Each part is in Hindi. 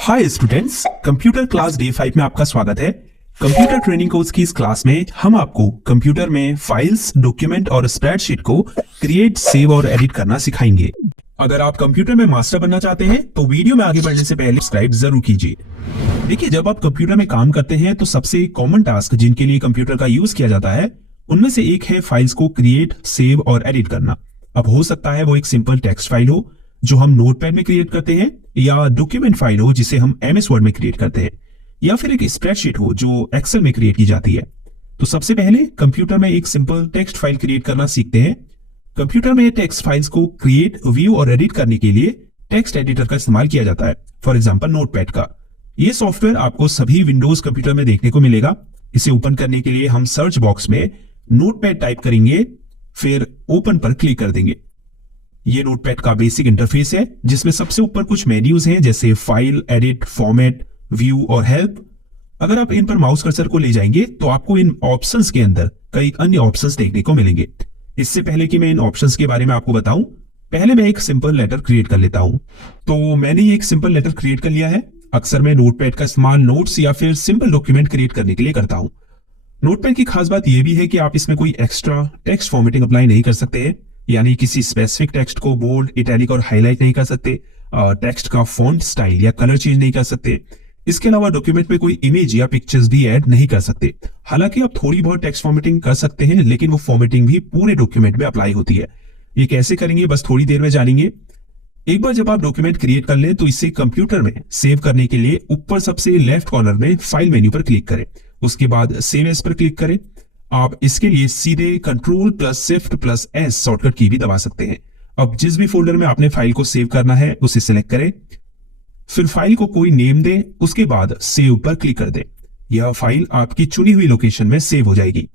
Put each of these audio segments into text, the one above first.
Hi students, computer class day 5 में आपका स्वागत है। कंप्यूटर ट्रेनिंग कोर्स की इस क्लास में हम आपको कंप्यूटर में फाइल्स, डॉक्यूमेंट और स्प्रेडशीट को क्रिएट, सेव और एडिट करना सिखाएंगे। अगर आप कंप्यूटर में मास्टर बनना चाहते हैं तो वीडियो में आगे बढ़ने से पहले सब्सक्राइब जरूर कीजिए। देखिए, जब आप कंप्यूटर में काम करते हैं तो सबसे कॉमन टास्क जिनके लिए कंप्यूटर का यूज किया जाता है उनमें से एक है फाइल्स को क्रिएट, सेव और एडिट करना। अब हो सकता है वो एक सिंपल टेक्स्ट फाइल हो जो हम नोटपैड में क्रिएट करते हैं, या डॉक्यूमेंट फाइल हो जिसे हम एमएस वर्ड में क्रिएट करते हैं, या फिर एक स्प्रेडशीट हो जो एक्सेल में क्रिएट की जाती है। तो सबसे पहले कंप्यूटर में एक सिंपल टेक्स्ट फाइल क्रिएट करना सीखते हैं। कंप्यूटर में टेक्स्ट फाइल्स को क्रिएट, व्यू और एडिट करने के लिए टेक्स्ट एडिटर का इस्तेमाल किया जाता है, फॉर एग्जाम्पल नोटपैड का। यह सॉफ्टवेयर आपको सभी विंडोज कंप्यूटर में देखने को मिलेगा। इसे ओपन करने के लिए हम सर्च बॉक्स में नोटपैड टाइप करेंगे, फिर ओपन पर क्लिक कर देंगे। ये नोटपैड का बेसिक इंटरफेस है जिसमें सबसे ऊपर कुछ मेन्यूज हैं जैसे फाइल, एडिट, फॉर्मेट, व्यू और हेल्प। अगर आप इन पर माउस कर्सर को ले जाएंगे तो आपको इन ऑप्शंस के अंदर कई अन्य ऑप्शंस देखने को मिलेंगे। इससे पहले कि मैं इन ऑप्शंस के बारे में आपको बताऊं, पहले मैं एक सिंपल लेटर क्रिएट कर लेता हूं। तो मैंने ये एक सिंपल लेटर क्रिएट कर लिया है। अक्सर मैं नोटपैड का इस्तेमाल नोट्स या फिर सिंपल डॉक्यूमेंट क्रिएट करने के लिए करता हूं। नोटपैड की खास बात यह भी है कि आप इसमें कोई एक्स्ट्रा टेक्स्ट फॉर्मेटिंग अप्लाई नहीं कर सकते हैं, यानी किसी स्पेसिफिक टेक्स्ट को बोल्ड, इटैलिक और हाईलाइट नहीं कर सकते। टेक्स्ट का फॉन्ट स्टाइल या कलर चेंज नहीं कर सकते। इसके अलावा डॉक्यूमेंट में कोई इमेज या पिक्चर्स भी ऐड नहीं कर सकते। हालांकि आप थोड़ी बहुत टेक्स्ट फॉर्मेटिंग कर सकते हैं, लेकिन वो फॉर्मेटिंग भी पूरे डॉक्यूमेंट में अप्लाई होती है। ये कैसे करेंगे बस थोड़ी देर में जानेंगे। एक बार जब आप डॉक्यूमेंट क्रिएट कर लें तो इसे कंप्यूटर में सेव करने के लिए ऊपर सबसे लेफ्ट कॉर्नर में फाइल मेन्यू पर क्लिक करें। उसके बाद सेव एज पर क्लिक करें। आप इसके लिए सीधे Ctrl+Shift+S शॉर्टकट की भी दबा सकते हैं। अब जिस भी फोल्डर में आपने फाइल को सेव करना है उसे सिलेक्ट करें, फिर फाइल को कोई नेम दें, उसके बाद सेव पर क्लिक कर दें। यह फाइल आपकी चुनी हुई लोकेशन में सेव हो जाएगी।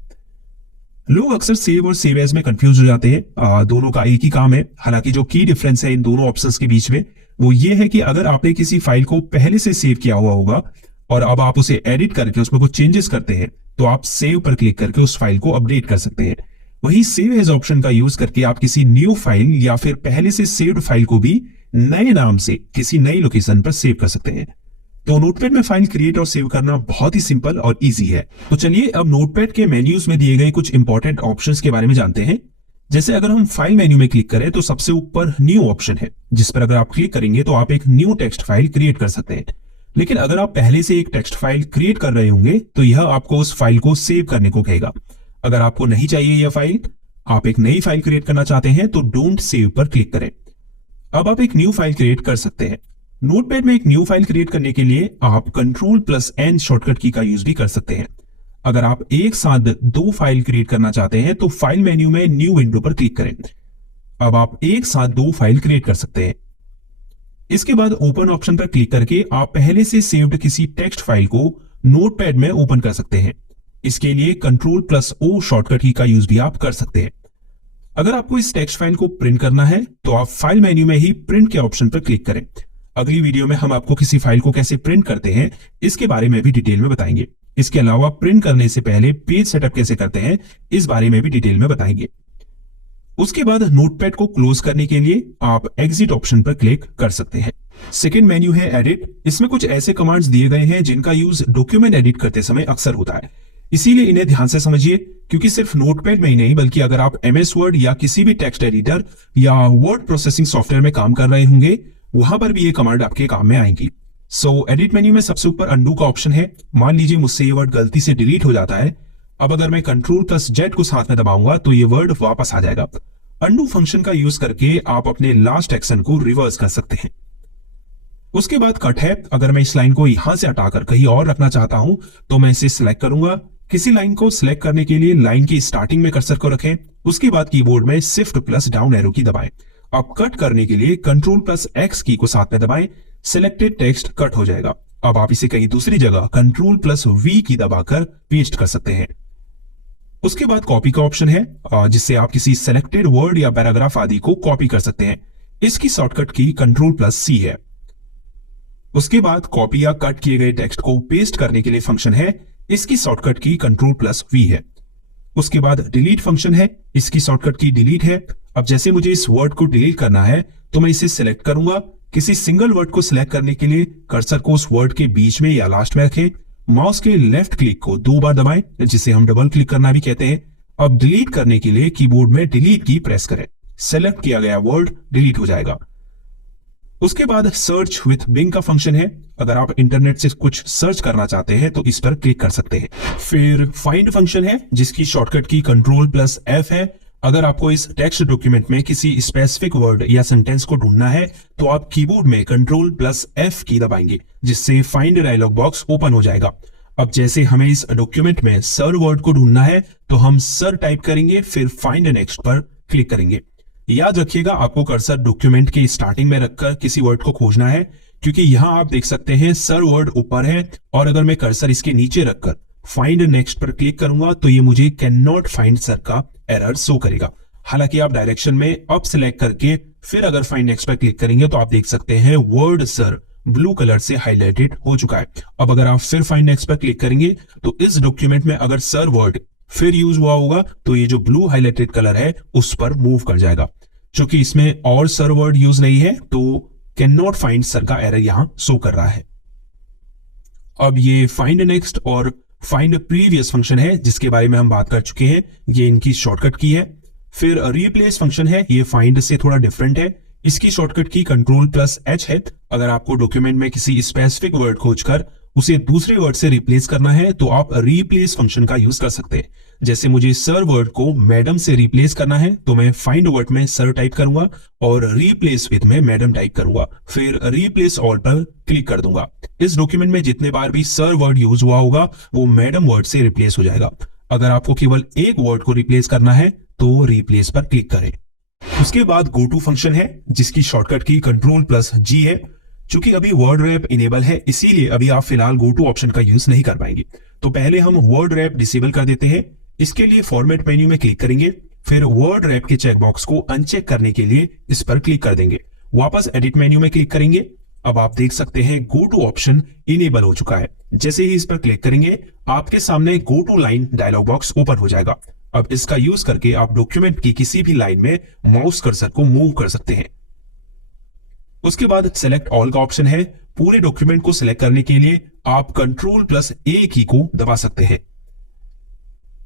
लोग अक्सर सेव और सेव एज में कंफ्यूज हो जाते हैं। दोनों का एक ही काम है। हालांकि जो की डिफरेंस है इन दोनों ऑप्शंस के बीच में वो ये है कि अगर आपने किसी फाइल को पहले से सेव किया हुआ होगा और अब आप उसे एडिट करके उसमें कुछ चेंजेस करते हैं तो आप सेव पर क्लिक करके उस फाइल को अपडेट कर सकते हैं। वहीं सेव एज ऑप्शन का यूज करके आप किसी न्यू फाइल या फिर पहले से सेव्ड फाइल को भी नए नाम से किसी नई लोकेशन पर सेव कर सकते हैं। तो नोटपैड में फाइल क्रिएट और सेव करना बहुत ही सिंपल और इजी है। तो चलिए अब नोटपैड के मेन्यूज में दिए गए कुछ इंपॉर्टेंट ऑप्शंस के बारे में जानते हैं। जैसे अगर हम फाइल मेन्यू में क्लिक करें तो सबसे ऊपर न्यू ऑप्शन है, जिस पर अगर आप क्लिक करेंगे तो आप एक न्यू टेक्स्ट फाइल क्रिएट कर सकते हैं। लेकिन अगर आप पहले से एक टेक्स्ट फाइल क्रिएट कर रहे होंगे तो यह आपको उस फाइल को सेव करने को कहेगा। अगर आपको नहीं चाहिए यह फाइल, आप एक नई फाइल क्रिएट करना चाहते हैं तो डोंट सेव पर क्लिक करें। अब आप एक न्यू फाइल क्रिएट कर सकते हैं। नोटपैड में एक न्यू फाइल क्रिएट करने के लिए आप Ctrl+N शॉर्टकट की का यूज भी कर सकते हैं। अगर आप एक साथ दो फाइल क्रिएट करना चाहते हैं तो फाइल मेन्यू में न्यू विंडो पर क्लिक करें। अब आप एक साथ दो फाइल क्रिएट कर सकते हैं। इसके बाद ओपन ऑप्शन पर क्लिक करके आप पहले से सेव्ड किसी टेक्स्ट फाइल को नोटपैड में ओपन कर सकते हैं। इसके लिए Ctrl+O शॉर्टकट की का यूज भी आप कर सकते हैं। अगर आपको इस टेक्स्ट फाइल को प्रिंट करना है तो आप फाइल मेन्यू में ही प्रिंट के ऑप्शन पर क्लिक करें। अगली वीडियो में हम आपको किसी फाइल को कैसे प्रिंट करते हैं इसके बारे में भी डिटेल में बताएंगे। इसके अलावा प्रिंट करने से पहले पेज सेटअप कैसे करते हैं इस बारे में भी डिटेल में बताएंगे। उसके बाद नोटपैड को क्लोज करने के लिए आप एग्जिट ऑप्शन पर क्लिक कर सकते हैं। सेकंड मेन्यू है एडिट। इसमें कुछ ऐसे कमांड्स दिए गए हैं जिनका यूज डॉक्यूमेंट एडिट करते समय अक्सर होता है, इसीलिए इन्हें ध्यान से समझिए, क्योंकि सिर्फ नोटपैड में ही नहीं बल्कि अगर आप एमएस वर्ड या किसी भी टेक्स्ट एडिटर या वर्ड प्रोसेसिंग सॉफ्टवेयर में काम कर रहे होंगे वहां पर भी ये कमांड आपके काम में आएंगी। सो एडिट मेन्यू में सबसे ऊपर अंडू का ऑप्शन है। मान लीजिए मुझसे ये वर्ड गलती से डिलीट हो जाता है। अब अगर मैं Ctrl+Z को साथ में दबाऊंगा तो ये वर्ड वापस आ जाएगा। अंडू फंक्शन का यूज करके आप अपने लास्ट एक्शन को रिवर्स कर सकते हैं। उसके बाद कट है। अगर मैं इस लाइन को यहां से हटाकर कहीं और रखना चाहता हूं तो मैं इसे सिलेक्ट करूंगा। किसी लाइन को सिलेक्ट करने के लिए लाइन की स्टार्टिंग में कर्सर को रखें। उसके बाद कीबोर्ड में Shift+डाउन एरो की दबाएं। अब कट करने के लिए Ctrl+X की को साथ में दबाएं। सिलेक्टेड टेक्स्ट कट हो जाएगा। अब आप इसे कहीं दूसरी जगह Ctrl+V की दबाकर पेस्ट कर सकते हैं। उसके बाद कॉपी का ऑप्शन है, जिससे आप किसी सेलेक्टेड वर्ड या पैराग्राफ आदि को कॉपी कर सकते हैं। इसकी शॉर्टकट की Ctrl+C है। उसके बाद कॉपी या कट किए गए टेक्स्ट को पेस्ट करने के लिए फंक्शन है। इसकी शॉर्टकट की Ctrl+V है। उसके बाद डिलीट फंक्शन है। इसकी शॉर्टकट की डिलीट है। अब जैसे मुझे इस वर्ड को डिलीट करना है तो मैं इसे सिलेक्ट करूंगा। किसी सिंगल वर्ड को सिलेक्ट करने के लिए कर्सर को उस वर्ड के बीच में या लास्ट में रखें। माउस के लेफ्ट क्लिक को 2 बार दबाएं, जिसे हम डबल क्लिक करना भी कहते हैं। अब डिलीट करने के लिए कीबोर्ड में डिलीट की प्रेस करें। सेलेक्ट किया गया वर्ड डिलीट हो जाएगा। उसके बाद सर्च विथ बिंग का फंक्शन है। अगर आप इंटरनेट से कुछ सर्च करना चाहते हैं तो इस पर क्लिक कर सकते हैं। फिर फाइंड फंक्शन है, जिसकी शॉर्टकट की Ctrl+F है। अगर आपको इस टेक्स्ट डॉक्यूमेंट में किसी स्पेसिफिक वर्ड या सेंटेंस को ढूंढना है तो आप कीबोर्ड में Ctrl+F की दबाएंगे, जिससे फाइंड डायलॉग बॉक्स ओपन हो जाएगा। अब जैसे हमें इस डॉक्यूमेंट में सर वर्ड को ढूंढना है तो हम सर टाइप करेंगे, फिर फाइंड नेक्स्ट पर क्लिक करेंगे। याद रखिएगा, आपको कर्सर डॉक्यूमेंट के स्टार्टिंग में रखकर किसी वर्ड को खोजना है, क्योंकि यहां आप देख सकते हैं सर वर्ड ऊपर है और अगर मैं कर्सर इसके नीचे रखकर फाइंड नेक्स्ट पर क्लिक करूंगा तो ये मुझे कैन नॉट फाइंड सर का एरर शो करेगा। हालांकि आप डायरेक्शन में अप सिलेक्ट करके फिर अगर फाइंड नेक्स्ट पर क्लिक करेंगे तो आप देख सकते हैं वर्ड सर ब्लू कलर से हाईलाइटेड हो चुका है। अब अगर आप फिर फाइंड नेक्स्ट पर क्लिक करेंगे तो इस डॉक्यूमेंट में अगर सर वर्ड फिर यूज हुआ होगा तो ये जो ब्लू हाईलाइटेड कलर है उस पर मूव कर जाएगा। चूंकि इसमें और सर वर्ड यूज नहीं है तो कैन नॉट फाइंड सर का एरर यहां शो कर रहा है। अब ये फाइंड नेक्स्ट और फाइंड प्रीवियस फंक्शन है, जिसके बारे में हम बात कर चुके हैं। ये इनकी शॉर्टकट की है। फिर रिप्लेस फंक्शन है, ये फाइंड से थोड़ा डिफरेंट है। इसकी शॉर्टकट की Ctrl+H है। अगर आपको डॉक्यूमेंट में किसी स्पेसिफिक वर्ड खोजकर उसे दूसरे वर्ड से रिप्लेस करना है तो आप रिप्लेस फंक्शन का यूज कर सकते हैं। जैसे मुझे सर वर्ड को मैडम से रिप्लेस करना है तो मैं फाइंड वर्ड में सर टाइप करूंगा और रिप्लेस विद में मैडम टाइप करूंगा, फिर रिप्लेस ऑल पर क्लिक कर दूंगा। इस डॉक्यूमेंट में जितने बार भी सर वर्ड यूज हुआ होगा वो मैडम वर्ड से रिप्लेस हो जाएगा। अगर आपको केवल एक वर्ड को रिप्लेस करना है तो रिप्लेस पर क्लिक करें। उसके बाद गो टू फंक्शन है, जिसकी शॉर्टकट की Ctrl+G है। चूंकि अभी वर्ड रैप इनेबल है, इसीलिए अभी आप फिलहाल गो टू ऑप्शन का यूज नहीं कर पाएंगे। तो पहले हम वर्ड रैप डिसेबल कर देते हैं। इसके लिए फॉर्मेट मेन्यू में क्लिक करेंगे, फिर वर्ड रैप के चेकबॉक्स को अनचेक करने के लिए इस पर क्लिक कर देंगे। वापस एडिट मेन्यू में क्लिक करेंगे। अब आप देख सकते हैं गो टू ऑप्शन इनेबल हो चुका है। जैसे ही इस पर क्लिक करेंगे आपके सामने go to line dialog box open हो जाएगा। अब इसका यूज करके आप डॉक्यूमेंट की किसी भी लाइन में माउस कर्सर को मूव कर सकते हैं। उसके बाद सेलेक्ट ऑल का ऑप्शन है। पूरे डॉक्यूमेंट को सिलेक्ट करने के लिए आप Ctrl+A की को दबा सकते हैं।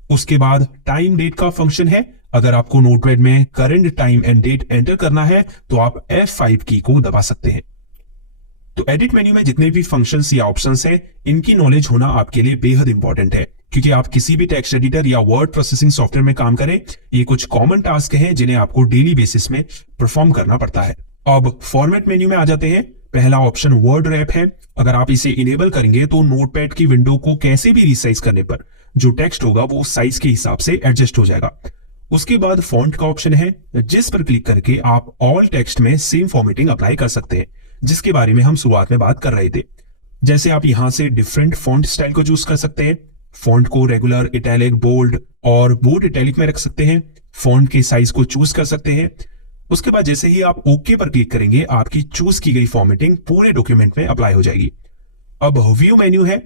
उसके बाद टाइम डेट का फंक्शन है। अगर आपको नोटपैड में current time and date enter करना है तो आप F5 की को दबा सकते हैं। तो एडिट मेन्यू में जितने भी फंक्शंस या ऑप्शंस हैं, इनकी नॉलेज होना आपके लिए बेहद इंपॉर्टेंट है, क्योंकि आप किसी भी टेक्स्ट एडिटर या वर्ड प्रोसेसिंग सॉफ्टवेयर में काम करें, ये कुछ कॉमन टास्क हैं जिन्हें आपको डेली बेसिस में परफॉर्म करना पड़ता है। अब फॉर्मेट मेन्यू में आ जाते हैं। पहला ऑप्शन वर्ड रैप है। अगर आप इसे इनेबल करेंगे तो नोटपैड की विंडो को कैसे भी रिसाइज करने पर जो टेक्स्ट होगा वो साइज के हिसाब से एडजस्ट हो जाएगा। उसके बाद फॉन्ट का ऑप्शन है, जिस पर क्लिक करके आप ऑल टेक्स्ट में सेम फॉर्मेटिंग अप्लाई कर सकते हैं, जिसके बारे में हम शुरुआत में बात कर रहे थे। जैसे आप यहां से डिफरेंट फॉन्ट स्टाइल को चूज कर सकते हैं। फॉन्ट को रेगुलर, इटैलिक, बोल्ड और बोल्ड इटैलिक में रख सकते हैं। फॉन्ट के साइज को चूज कर सकते हैं। उसके बाद जैसे ही आप ओके पर क्लिक करेंगे आपकी चूज की गई फॉर्मेटिंग पूरे डॉक्यूमेंट में अप्लाई हो जाएगी। अब व्यू मेन्यू है,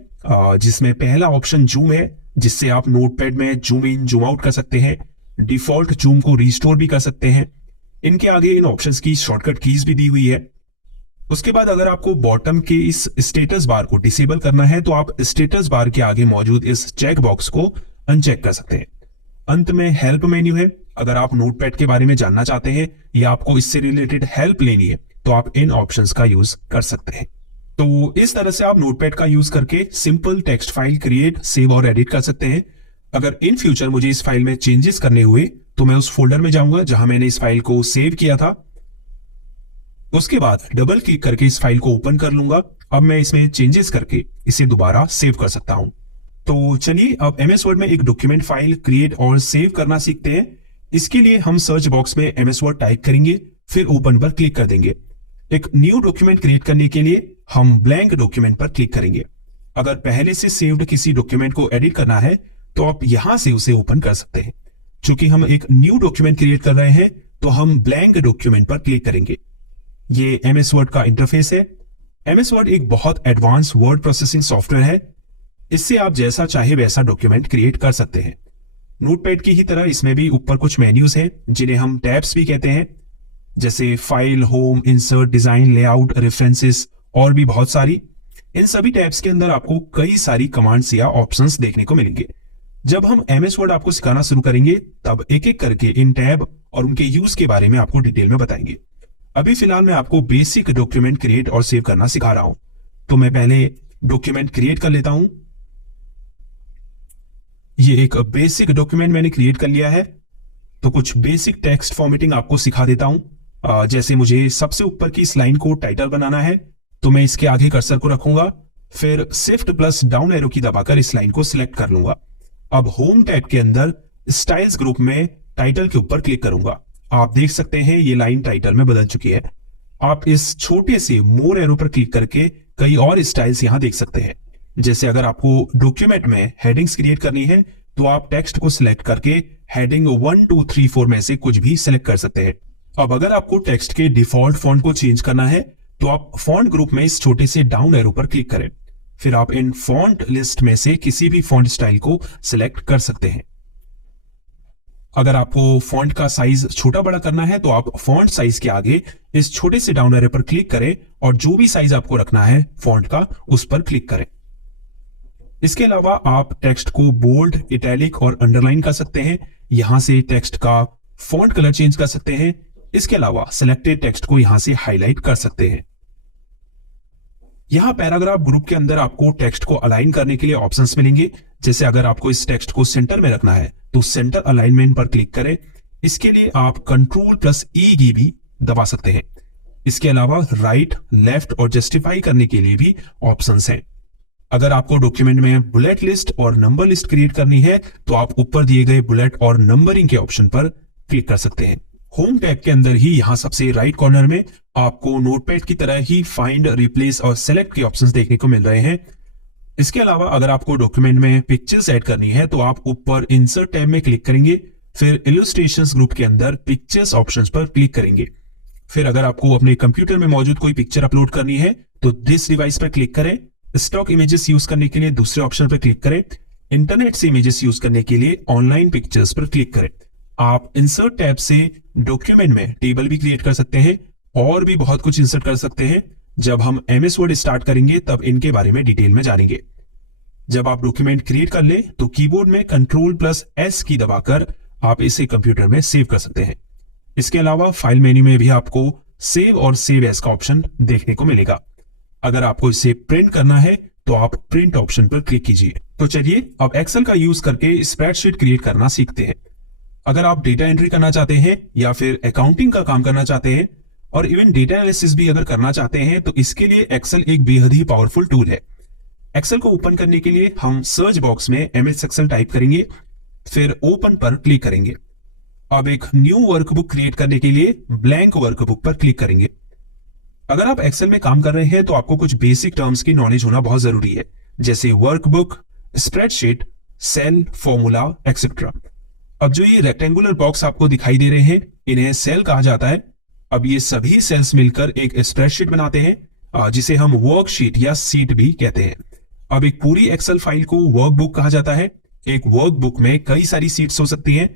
जिसमें पहला ऑप्शन जूम है, जिससे आप नोटपैड में जूम इन जूम आउट कर सकते हैं। डिफॉल्ट जूम को रिस्टोर भी कर सकते हैं। इनके आगे इन ऑप्शंस की शॉर्टकट कीज भी दी हुई है। उसके बाद अगर आपको बॉटम के इस स्टेटस बार को डिसेबल करना है तो आप स्टेटस बार के आगे मौजूद इस चेक बॉक्स को अनचेक कर सकते हैं। अंत में हेल्प मेन्यू है। अगर आप नोटपैड के बारे में जानना चाहते हैं या आपको इससे रिलेटेड हेल्प लेनी है तो आप इन ऑप्शंस का यूज कर सकते हैं। तो इस तरह से आप नोटपैड का यूज करके simple text file create, save और एडिट कर सकते हैं। अगर इन फ्यूचर मुझे इस फाइल में चेंजेस करने हुए तो मैं उस फोल्डर में जाऊंगा जहां मैंने इस फाइल को सेव किया था। उसके बाद डबल क्लिक करके इस फाइल को ओपन कर लूंगा। अब मैं इसमें चेंजेस करके इसे दोबारा सेव कर सकता हूं। तो चलिए अब MS वर्ड में एक डॉक्यूमेंट फाइल क्रिएट और सेव करना सीखते हैं। इसके लिए हम सर्च बॉक्स में MS वर्ड टाइप करेंगे, फिर ओपन पर क्लिक कर देंगे। एक न्यू डॉक्यूमेंट क्रिएट करने के लिए हम ब्लैंक डॉक्यूमेंट पर क्लिक करेंगे। अगर पहले से सेव्ड किसी डॉक्यूमेंट को एडिट करना है तो आप यहां से उसे ओपन कर सकते हैं। चूंकि हम एक न्यू डॉक्यूमेंट क्रिएट कर रहे हैं तो हम ब्लैंक डॉक्यूमेंट पर क्लिक करेंगे। ये MS वर्ड का इंटरफेस है। MS वर्ड एक बहुत एडवांस वर्ड प्रोसेसिंग सॉफ्टवेयर है। इससे आप जैसा चाहे वैसा डॉक्यूमेंट क्रिएट कर सकते हैं। नोटपैड की ही तरह इसमें भी ऊपर कुछ मेन्यूज हैं जिन्हें हम टैब्स भी कहते हैं। जैसे file, home, insert, design, layout, references और भी बहुत सारी। इन सभी टैब्स के अंदर आपको कई सारी कमांड्स या ऑप्शंस देखने को मिलेंगे। जब हम एमएस वर्ड आपको सिखाना शुरू करेंगे तब एक एक करके इन टैब और उनके यूज के बारे में आपको डिटेल में बताएंगे। अभी फिलहाल मैं आपको बेसिक डॉक्यूमेंट क्रिएट और सेव करना सिखा रहा हूं। तो मैं पहले डॉक्यूमेंट क्रिएट कर लेता हूं। ये एक बेसिक डॉक्यूमेंट मैंने क्रिएट कर लिया है। तो कुछ बेसिक टेक्स्ट फॉर्मेटिंग आपको सिखा देता हूं। जैसे मुझे सबसे ऊपर की इस लाइन को टाइटल बनाना है तो मैं इसके आगे कर्सर को रखूंगा, फिर शिफ्ट प्लस डाउन एरो की दबाकर इस लाइन को सिलेक्ट कर लूंगा। अब होम टैब के अंदर स्टाइल्स ग्रुप में टाइटल के ऊपर क्लिक करूंगा। आप देख सकते हैं ये लाइन टाइटल में बदल चुकी है। आप इस छोटे से मोर एरो पर क्लिक करके कई और स्टाइल्स यहां देख सकते हैं। जैसे अगर आपको डॉक्यूमेंट में हेडिंग्स क्रिएट करनी है तो आप टेक्स्ट को सिलेक्ट करके हेडिंग 1 2 3 4 में से कुछ भी सिलेक्ट कर सकते हैं। अब अगर आपको टेक्स्ट के डिफॉल्ट फॉन्ट को चेंज करना है तो आप फॉन्ट ग्रुप में इस छोटे से डाउन एरो पर क्लिक करें, फिर आप इन फॉन्ट लिस्ट में से किसी भी फॉन्ट स्टाइल को सिलेक्ट कर सकते हैं। अगर आपको फॉन्ट का साइज छोटा बड़ा करना है तो आप फॉन्ट साइज के आगे इस छोटे से डाउन एरो पर क्लिक करें और जो भी साइज आपको रखना है फॉन्ट का उस पर क्लिक करें। इसके अलावा आप टेक्स्ट को बोल्ड, इटैलिक और अंडरलाइन कर सकते हैं। यहां से टेक्स्ट का फॉन्ट कलर चेंज कर सकते हैं। इसके अलावा सिलेक्टेड टेक्स्ट को यहां से हाईलाइट कर सकते हैं। यहां पैराग्राफ ग्रुप के अंदर आपको टेक्स्ट को अलाइन करने के लिए ऑप्शंस मिलेंगे। जैसे अगर आपको इस टेक्स्ट को सेंटर में रखना है तो सेंटर अलाइनमेंट पर क्लिक करें। इसके लिए आप कंट्रोल प्लस ई की भी दबा सकते हैं। इसके अलावा राइट, लेफ्ट और जस्टिफाई करने के लिए भी ऑप्शंस हैं। अगर आपको डॉक्यूमेंट में बुलेट लिस्ट और नंबर लिस्ट क्रिएट करनी है तो आप ऊपर दिए गए बुलेट और नंबरिंग के ऑप्शन पर क्लिक कर सकते हैं। होम टैब के अंदर ही यहां सबसे राइट कॉर्नर में आपको नोटपैड की तरह ही फाइंड, रिप्लेस और सेलेक्ट के ऑप्शंस देखने को मिल रहे हैं। इसके अलावा अगर आपको डॉक्यूमेंट में पिक्चर्स ऐड करनी है तो आप ऊपर इंसर्ट टैब में क्लिक करेंगे, फिर इलस्ट्रेशंस ग्रुप के अंदर पिक्चर्स ऑप्शंस पर क्लिक करेंगे। फिर अगर आपको अपने कंप्यूटर में मौजूद कोई पिक्चर अपलोड करनी है तो दिस डिवाइस पर क्लिक करें। स्टॉक इमेजेस यूज करने के लिए दूसरे ऑप्शन पर क्लिक करें। इंटरनेट से इमेजेस यूज करने के लिए ऑनलाइन पिक्चर्स पर क्लिक करें। आप इंसर्ट टैब से डॉक्यूमेंट में टेबल भी क्रिएट कर सकते हैं और भी बहुत कुछ इंसर्ट कर सकते हैं। जब हम एमएस वर्ड स्टार्ट करेंगे तब इनके बारे में डिटेल में जानेंगे। जब आप डॉक्यूमेंट क्रिएट कर ले तो कीबोर्ड में कंट्रोल प्लस एस की दबाकर आप इसे कंप्यूटर में सेव कर सकते हैं। इसके अलावा फाइल मेन्यू में भी आपको सेव और सेव एज का ऑप्शन देखने को मिलेगा। अगर आपको इसे प्रिंट करना है तो आप प्रिंट ऑप्शन पर क्लिक कीजिए। तो चलिए अब एक्सेल का यूज करके स्प्रेडशीट क्रिएट करना सीखते हैं। अगर आप डेटा एंट्री करना चाहते हैं या फिर अकाउंटिंग का काम करना चाहते हैं और इवन डेटा एनालिसिस भी अगर करना चाहते हैं तो इसके लिए एक्सेल एक बेहद ही पावरफुल टूल है। एक्सेल को ओपन करने के लिए हम सर्च बॉक्स में एमएस एक्सेल टाइप करेंगे, फिर ओपन पर क्लिक करेंगे। अब एक न्यू वर्कबुक क्रिएट करने के लिए ब्लैंक वर्कबुक पर क्लिक करेंगे। अगर आप एक्सेल में काम कर रहे हैं तो आपको कुछ बेसिक टर्म्स की नॉलेज होना बहुत जरूरी है, जैसे workbook, spreadsheet, cell, formula etcetera. अब जो ये रेक्टेंगुलर बॉक्स आपको दिखाई दे रहे हैं इन्हें सेल कहा जाता है। अब ये सभी सेल्स मिलकर एक स्प्रेडशीट बनाते हैं जिसे हम वर्कशीट या सीट भी कहते हैं। अब एक पूरी एक्सेल फाइल को वर्कबुक कहा जाता है। एक वर्कबुक में कई सारी सीट्स हो सकती हैं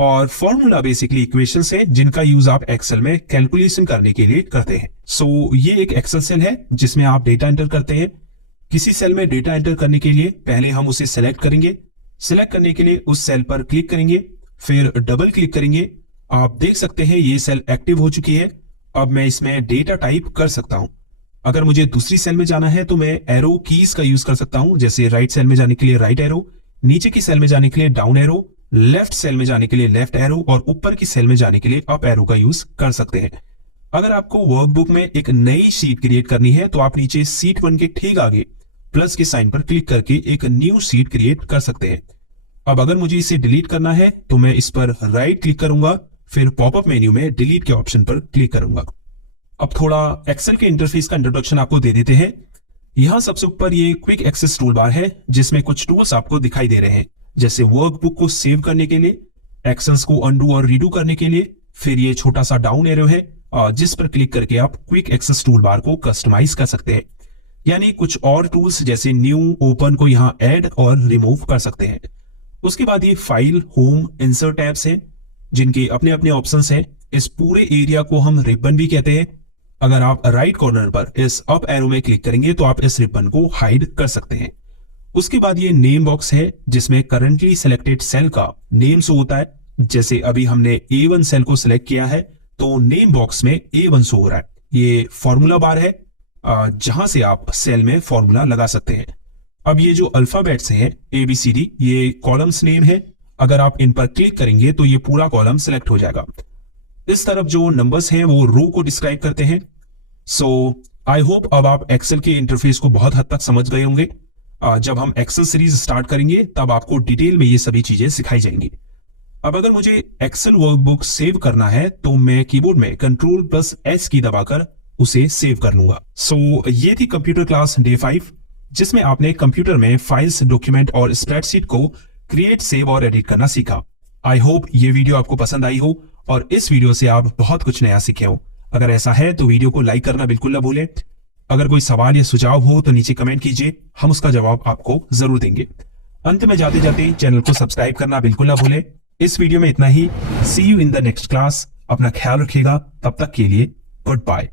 और फॉर्मूला बेसिकली इक्वेशंस हैं जिनका यूज आप एक्सेल में कैलकुलेशन करने के लिए करते हैं। सो ये एक एक्सेल सेल है जिसमें आप डेटा एंटर करते हैं। किसी सेल में डेटा एंटर करने के लिए पहले हम उसे सेलेक्ट करेंगे। सिलेक्ट करने के लिए उस सेल पर क्लिक करेंगे, फिर डबल क्लिक करेंगे। आप देख सकते हैं ये सेल एक्टिव हो चुकी है। अब मैं इसमें डेटा टाइप कर सकता हूं। अगर मुझे दूसरी सेल में जाना है तो मैं एरो कीज का यूज कर सकता हूं, जैसे राइट सेल में जाने के लिए राइट एरो, नीचे की सेल में जाने के लिए डाउन एरो, लेफ्ट सेल में जाने के लिए लेफ्ट एरो और ऊपर की सेल में जाने के लिए अप एरो का यूज कर सकते हैं। अगर आपको वर्कबुक में एक नई शीट क्रिएट करनी है तो आप नीचे सीट 1 के ठीक आगे प्लस के साइन पर क्लिक करके एक न्यू शीट क्रिएट कर सकते हैं। अब अगर मुझे इसे डिलीट करना है तो मैं इस पर राइट क्लिक करूंगा, फिर पॉपअप मेन्यू में डिलीट के ऑप्शन पर क्लिक करूंगा। अब थोड़ा एक्सेल के इंटरफेस का इंट्रोडक्शन आपको दे देते हैं। यहां सबसे ऊपर ये क्विक एक्सेस टूल बार है जिसमें कुछ टूल्स आपको दिखाई दे रहे हैं, जैसे वर्कबुक को सेव करने के लिए, एक्शंस को अंडू और रीडू करने के लिए, फिर ये छोटा सा डाउन एरो है जिस पर क्लिक करके आप क्विक एक्सेस टूल बार को कस्टमाइज कर सकते हैं। यानी कुछ और टूल्स जैसे न्यू, ओपन को यहां ऐड और रिमूव कर सकते हैं। उसके बाद ये फाइल, होम, इंसर्ट टैब्स हैं जिनके अपने अपने ऑप्शंस हैं। इस पूरे एरिया को हम रिबन भी कहते हैं। अगर आप राइट कॉर्नर पर इस अप एरो में क्लिक करेंगे तो आप इस रिबन को हाइड कर सकते हैं। उसके बाद ये नेम बॉक्स है जिसमें करंटली सिलेक्टेड सेल का नेम शो होता है। जैसे अभी हमने A1 सेल को सिलेक्ट किया है तो नेम बॉक्स में A1 शो हो रहा है। ये फॉर्मूला बार है जहां से आप सेल में फॉर्मूला लगा सकते हैं। अब ये जो अल्फाबेट्स हैं ABCD, ये कॉलम्स नेम है। अगर आप इन पर क्लिक करेंगे तो ये पूरा कॉलम सिलेक्ट हो जाएगा। इस तरफ जो नंबर्स हैं वो रो को डिस्क्राइब करते हैं। सो आई होप अब आप एक्सेल के इंटरफेस को बहुत हद तक समझ गए होंगे। जब हम एक्सेल सीरीज स्टार्ट करेंगे तब आपको डिटेल में ये सभी चीजें सिखाई जाएंगी। अब अगर मुझे एक्सेल वर्कबुक सेव करना है तो मैं कीबोर्ड में Ctrl+S की दबाकर उसे सेव कर लूंगा। सो ये थी कंप्यूटर क्लास डे 5 जिसमें आपने कंप्यूटर में फाइल्स, डॉक्यूमेंट और स्प्रेडशीट को क्रिएट, सेव और एडिट करना सीखा। आई होप ये वीडियो आपको पसंद आई हो और इस वीडियो से आप बहुत कुछ नया सीखे हो। अगर ऐसा है तो वीडियो को लाइक करना बिल्कुल ना भूलें। अगर कोई सवाल या सुझाव हो तो नीचे कमेंट कीजिए, हम उसका जवाब आपको जरूर देंगे। अंत में जाते जाते चैनल को सब्सक्राइब करना बिल्कुल ना भूलें। इस वीडियो में इतना ही। See you in the next class. अपना ख्याल रखिएगा। तब तक के लिए गुड बाय।